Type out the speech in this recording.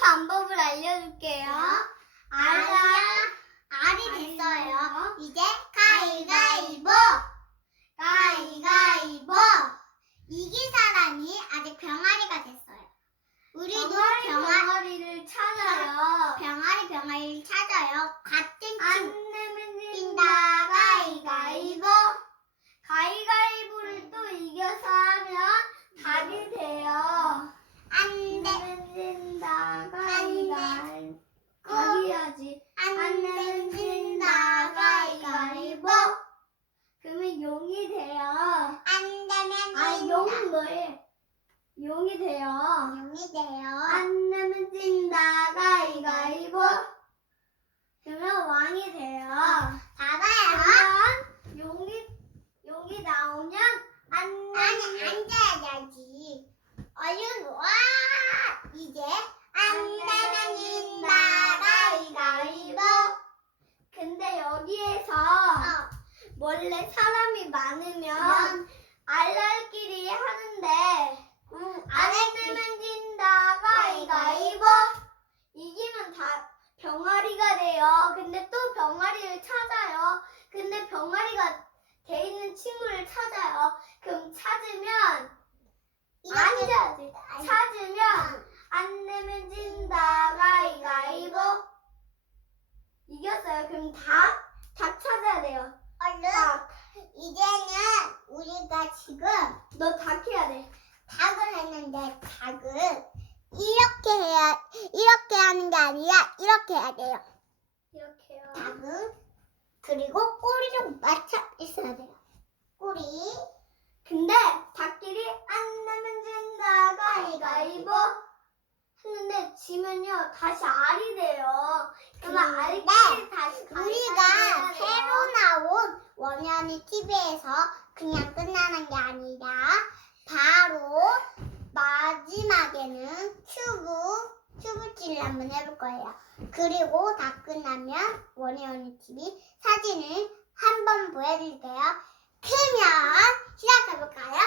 방법을 알려줄게요. 알아야 알이 알이 됐어요. 이제 가위가위보. 가위가위보. 이긴 사람이 아직 병아리가 됐어요. 우리도 병아리 병아, 병아리를 찾아요. 병아리 병아리를 찾아요. 같은 친구. 안 내면 진다, 진다 가위가위보. 가위가위보를 또 이겨서 하면 답이 돼요. 안 돼. 내면 진다 가위가위보. 고. 답이야지. 안 안 되면 내면 진다. 진다 가위가위보. 가위가위보. 그러면 용이 돼요. 안 되면 아, 진다. 용은 뭐해? 용이 돼요. 용이 돼요. 안 내면 진다 가위가위보. 그러면 왕이 돼요. 봐봐요. 그러면 용이 용이 나오면 안 아니 내면 앉아야지. 얼른 와. 이제 안 되면 진다. 가위가위보. 근데 여기에서 어. 원래 사람이 많으면 음. 알랄끼리 하는데 응, 안 내면 진다 가위가위보 이기면 다 병아리가 돼요. 근데 또 병아리를 찾아요. 근데 병아리가 돼 있는 친구를 찾아요. 그럼 찾으면 앉아야지. 찾으면 안 내면 진다 가위가위보 이겼어요. 그럼 닭, 닭 찾아야 돼요. 얼른 닭. 이제는 우리가 지금 너 닭 해야 돼. 닭을 했는데 닭은 이렇게 해야 이렇게 하는 게 아니라 이렇게 해야 돼요. 이렇게요. 닭은 그리고 꼬리를 맞춰 있어야 돼요. 꼬리 근데 닭끼리 안 내면 진다 가위가위보 했는데 지면요 다시 알이 돼요. 그러면 알끼리 다시 우리가 가위가위보 해야 돼요. 새로 원현이 TV에서 그냥 끝나는 게 아니라 바로 마지막에는 큐브 큐브질을 한번 해볼 거예요. 그리고 다 끝나면 원현이 TV 사진을 한번 보여드릴게요. 그러면 시작해볼까요?